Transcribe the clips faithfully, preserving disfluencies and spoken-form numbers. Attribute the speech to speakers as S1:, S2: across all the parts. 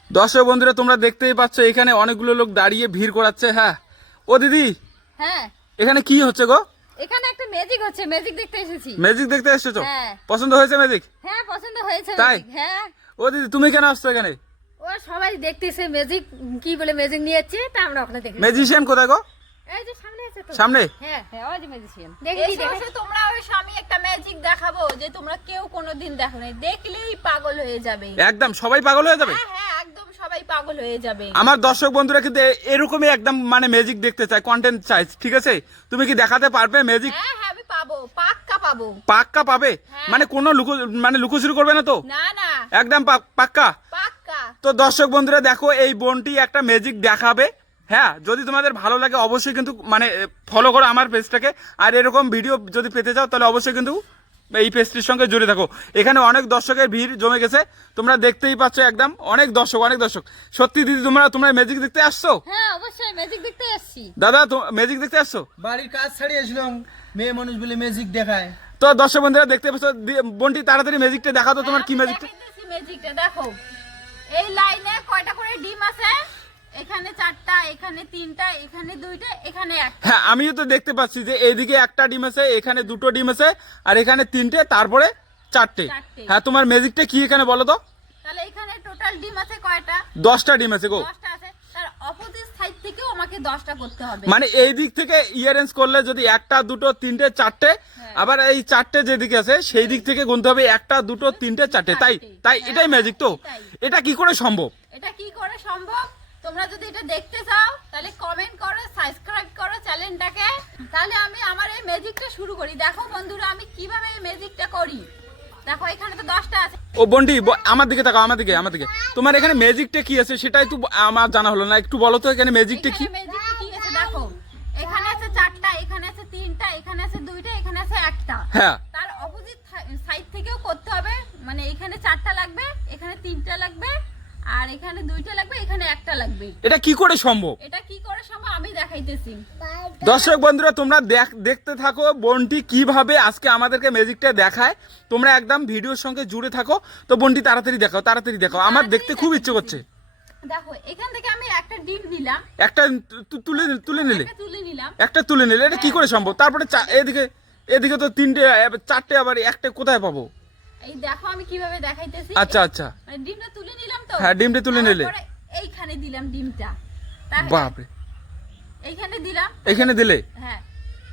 S1: দর্শক বন্ধুরা তোমরা দেখতেই পাচ্ছ এখানে অনেকগুলো লোক দাঁড়িয়ে ভিড় করাচ্ছে। হ্যাঁ ও দিদি,
S2: হ্যাঁ
S1: এখানে কি হচ্ছে গো?
S2: এখানে একটা ম্যাজিক হচ্ছে, ম্যাজিক দেখতে এসেছি।
S1: ম্যাজিক দেখতে এসেছো?
S2: হ্যাঁ।
S1: পছন্দ হয়েছে ম্যাজিক?
S2: হ্যাঁ পছন্দ হয়েছে
S1: তাই?
S2: ম্যাজিক। হ্যাঁ
S1: ও দিদি তুমি কেন আসছো এখানে?
S2: ও সবাই দেখতেছে ম্যাজিক কি বলে ম্যাজিক নিয়ে যাচ্ছে, তা আমরা ওখানে দেখি।
S1: ম্যাজিশিয়ান কোথায় গো?
S2: এই যে সামনে আছে তো।
S1: সামনে?
S2: হ্যাঁ হ্যাঁ ওই যে ম্যাজিশিয়ান।
S3: দেখি দেখো তোমরা ওই স্বামী একটা ম্যাজিক দেখাবো যে তোমরা কেউ কোনোদিন দেখো নাই, দেখলেই পাগল হয়ে যাবে।
S1: একদম সবাই পাগল হয়ে যাবে।
S3: হ্যাঁ হ্যাঁ একদম সবাই পাগল হয়ে যাবে।
S1: আমার দর্শক বন্ধুরা কিন্তু এ- এরকমই একদম মানে ম্যাজিক দেখতে চায়, কন্টেন্ট চাই, ঠিক আছে? তুমি কি দেখাতে পারবে ম্যাজিক?
S3: হ্যাঁ হ্যাঁ আমি পাবো, পাক্কা পাবো।
S1: পাক্কা পাবে?
S3: হ্যাঁ।
S1: মানে কোনো লুকো মানে লুকোচুরি করবে না তো?
S3: না না
S1: একদম পাক- পাক্কা।
S3: পাক্কা।
S1: তো দর্শক বন্ধুরা দেখো এই বোনটি একটা ম্যাজিক দেখাবে। হ্যাঁ, যদি তোমাদের ভালো লাগে অবশ্যই কিন্তু মানে ফলো করো আমার পেজটাকে। আর এরকম ভিডিও যদি পেতে চাও তাহলে অবশ্যই কিন্তু এই পেজটির সঙ্গে জুড়ে থাকো। এখানে অনেক দর্শকের ভিড় জমে গেছে, তোমরা দেখতেই পাচ্ছ, একদম অনেক দর্শক অনেক দর্শক। সত্যি দিদি তোমরা তোমরা ম্যাজিক দেখতে আসছো?
S2: হ্যাঁ অবশ্যই ম্যাজিক দেখতে আসছি।
S1: দাদা তো ম্যাজিক দেখতে আসছো?
S4: বাড়ির কাজ ছাড়িয়েছিলাম, মেয়ে মানুষ বলে ম্যাজিক দেখায়।
S1: তো দর্শক বন্ধুরা দেখতে পাচ্ছ, দি- বোনটি তাড়াতাড়ি ম্যাজিকটা দেখাও তো, তোমার কি
S3: আমি
S1: ম্যাজিকটা?
S3: দেখাইতেছি ম্যাজিকটা দেখো। এই লাইনে কয়টা করে ডিম আছে? এখানে চারটা, এখানে তিনটা, এখানে দুইটা, এখানে একটা।
S1: হ্যাঁ আমিও তো দেখতে পাচ্ছি যে এইদিকে একটা ডিম আছে, এখানে দুটো ডিম আছে, আর এখানে তিনটে, তারপরে চারটে।
S3: চারটে।
S1: হ্যাঁ তোমার ম্যাজিকটা কি এখানে বলো তো?
S3: তাহলে এখানে টোটাল ডিম আছে কয়টা?
S1: দশটা ডিম আছে গো।
S3: দশটা আছে। তার অপোজিট সাইড থেকেও আমাকে দশটা করতে হবে।
S1: মানে এই দিক থেকে ইয়ারেঞ্জ করলে যদি একটা দুটো তিনটে চারটে, আবার এই চারটে যেদিকে আছে সেই দিক থেকে গুনতে হবে একটা দুটো তিনটে চারটে, তাই তাই এটাই ম্যাজিক তো? এটা কি করে সম্ভব?
S3: এটা কি করে সম্ভব? তোমরা যদি এটা দেখতে চাও তাহলে কমেন্ট করো, সাবস্ক্রাইব করো চ্যানেলটাকে। তাহলে আমি আমার এই ম্যাজিকটা শুরু করি। দেখো বন্ধুরা আমি কিভাবে এই ম্যাজিকটা করি। দেখো এখানে তো দশটা আছে।
S1: ও বন্টি ব- আমার দিকে তাকাও, আমার দিকে আমার দিকে। তোমার এখানে ম্যাজিকটা কি আছে সেটাই তো ব- আমার জানা হলো না, একটু বলো তো এখানে ম্যাজিকটা কি?
S3: এখানে ম্যাজিকটা কি আছে দেখো। এখানে আছে চারটা, এখানে আছে তিনটা, এখানে আছে দুইটা, এখানে আছে একটা।
S1: হ্যাঁ
S3: তার অপোজিট সাইড থেকেও করতে হবে। মানে এখানে চারটা লাগবে, এখানে তিনটা লাগবে, আর এখানে দুইটা লাগবে, এখানে একটা লাগবে।
S1: এটা কি করে সম্ভব?
S3: এটা কি করে সম্ভব আমি দেখাইতেছি।
S1: দর্শক বন্ধুরা তোমরা দেখ- দেখতে থাকো বোনটি কিভাবে আজকে আমাদেরকে ম্যাজিকটা দেখায়। তোমরা একদম ভিডিওর সঙ্গে জুড়ে থাকো। তো বোনটি তাড়াতাড়ি দেখাও, তাড়াতাড়ি দেখাও, আমার দেখতে খুব ইচ্ছে করছে।
S3: দেখো এখান থেকে আমি একটা ডিম নিলাম,
S1: একটা তু- তু- তুলে তুলে নিলে,
S3: একটা তুলে নিলাম।
S1: একটা তুলে নিলে, এটা কি করে সম্ভব? তারপরে চা- এদিকে এদিকে তো তিনটে এবার চারটে, আবার একটা কোথায় পাবো?
S3: এই দেখো আমি কিভাবে দেখাইতেছি।
S1: আচ্ছা আচ্ছা,
S3: মানে ডিমটা তুলে নিলাম তো।
S1: হ্যাঁ, ডিমটা তুলে নিলে।
S3: তারপরে এইখানে দিলাম ডিমটা। তারপরে
S1: বাপরে,
S3: এইখানে দিলাম।
S1: এখানে দিলে?
S3: হ্যাঁ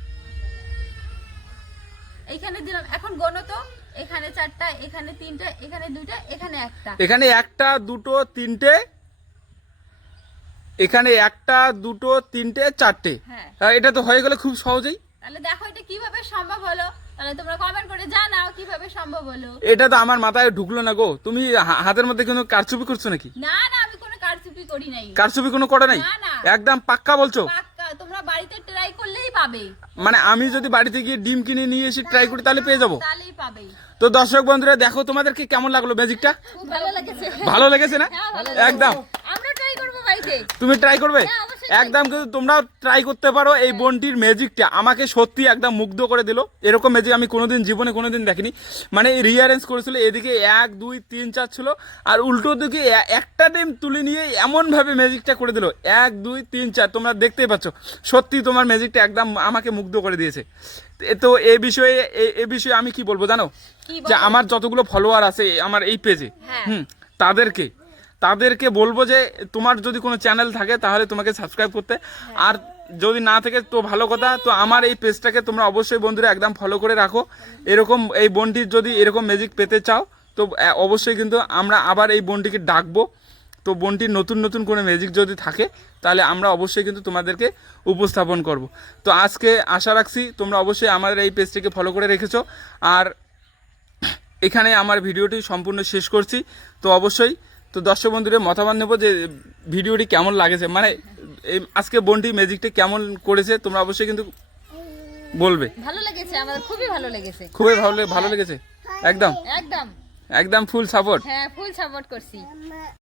S3: এইখানে দিলাম। এখন গণো তো। এখানে চারটা, এখানে তিনটা, এখানে দুইটা, এখানে একটা।
S1: এখানে একটা দুটো তিনটে, এখানে একটা দুটো তিনটে চারটে।
S3: হ্যাঁ।
S1: হ্যাঁ, এটা তো হয়ে গেলে খুব সহজেই।
S3: তাহলে দেখো এটা কিভাবে সম্ভব হলো। তাহলে তোমরা কমেন্ট করে জানাও কিভাবে সম্ভব হলো।
S1: এটা তো আমার মাথায় ঢুকলো না গো। তুমি হা- হাতের মধ্যে কোনো কারচুপি করছো নাকি?
S3: না না আমি কোনো কারচুপি করি নাই।
S1: কারচুপি কোনো করে নাই?
S3: না, না।
S1: একদম পাক্কা বলছো?
S3: পাক্কা তোমরা বাড়িতে ট্রাই করলেই পাবে।
S1: মানে আমি যদি বাড়িতে গিয়ে ডিম কিনে নিয়ে এসে ট্রাই করি তাহলে পেয়ে যাবো?
S3: তাহলেই পাবে।
S1: তো দর্শক বন্ধুরা দেখো তোমাদেরকে কেমন লাগলো ম্যাজিকটা?
S2: খুব ভালো লেগেছে।
S1: ভালো লেগেছে না?
S2: হ্যাঁ, ভালো
S1: একদম।
S2: আমরা ট্রাই করব বাড়িতে।
S1: তুমি ট্রাই করবে?
S2: হ্যাঁ, অবশ্যই
S1: একদম, কিন্তু তোমরাও ট্রাই করতে পারো। এই বোনটির ম্যাজিকটা আমাকে সত্যি একদম মুগ্ধ করে দিল। এরকম ম্যাজিক আমি কোনোদিন জীবনে কোনোদিন দেখিনি। মানে রিঅ্যারেঞ্জ করেছিল, এদিকে এক দুই তিন চার ছিল, আর উল্টো দিকে এ- একটা ডিম তুলে নিয়ে এমনভাবে ম্যাজিকটা করে দিল, এক দুই তিন চার। তোমরা দেখতেই পাচ্ছ, সত্যি তোমার ম্যাজিকটা একদম আমাকে মুগ্ধ করে দিয়েছে। এ তো এ বিষয়ে এ- এ বিষয়ে আমি কি বলবো জানো?
S3: কি
S1: যে
S3: বলো?
S1: আমার যতগুলো ফলোয়ার আছে আমার এই পেজে,
S3: হ্যাঁ।
S1: হুম, তাদেরকে তাদেরকে বলবো যে তোমার যদি কোনো চ্যানেল থাকে তাহলে তোমাকে সাবস্ক্রাইব করতে, আর যদি না থাকে তো ভালো কথা। তো আমার এই পেজটাকে তোমরা অবশ্যই বন্ধুরা একদম ফলো করে রাখো। এরকম এই বোনটির যদি এরকম ম্যাজিক পেতে চাও তো আহ, অবশ্যই কিন্তু আমরা আবার এই বোনটিকে ডাকবো। তো বোনটির নতুন নতুন কোনো ম্যাজিক যদি থাকে তাহলে আমরা অবশ্যই কিন্তু তোমাদেরকে উপস্থাপন করব। তো আজকে আশা রাখছি তোমরা অবশ্যই আমাদের এই পেজটিকে ফলো করে রেখেছো। আর এখানে আমার ভিডিওটি সম্পূর্ণ শেষ করছি। তো অবশ্যই তো দর্শক বন্ধুদের মতামত নেবো যে ভিডিওটি কেমন লাগেছে, মানে এই আজকে বোনটি ম্যাজিকটা কেমন করেছে তোমরা অবশ্যই কিন্তু বলবে।
S2: ভালো লেগেছে, আমাদের খুবই ভালো লেগেছে।
S1: খুবই ভালো লে- ভালো লেগেছে একদম
S2: একদম
S1: একদম ফুল সাপোর্ট।
S2: হ্যাঁ ফুল সাপোর্ট করছি।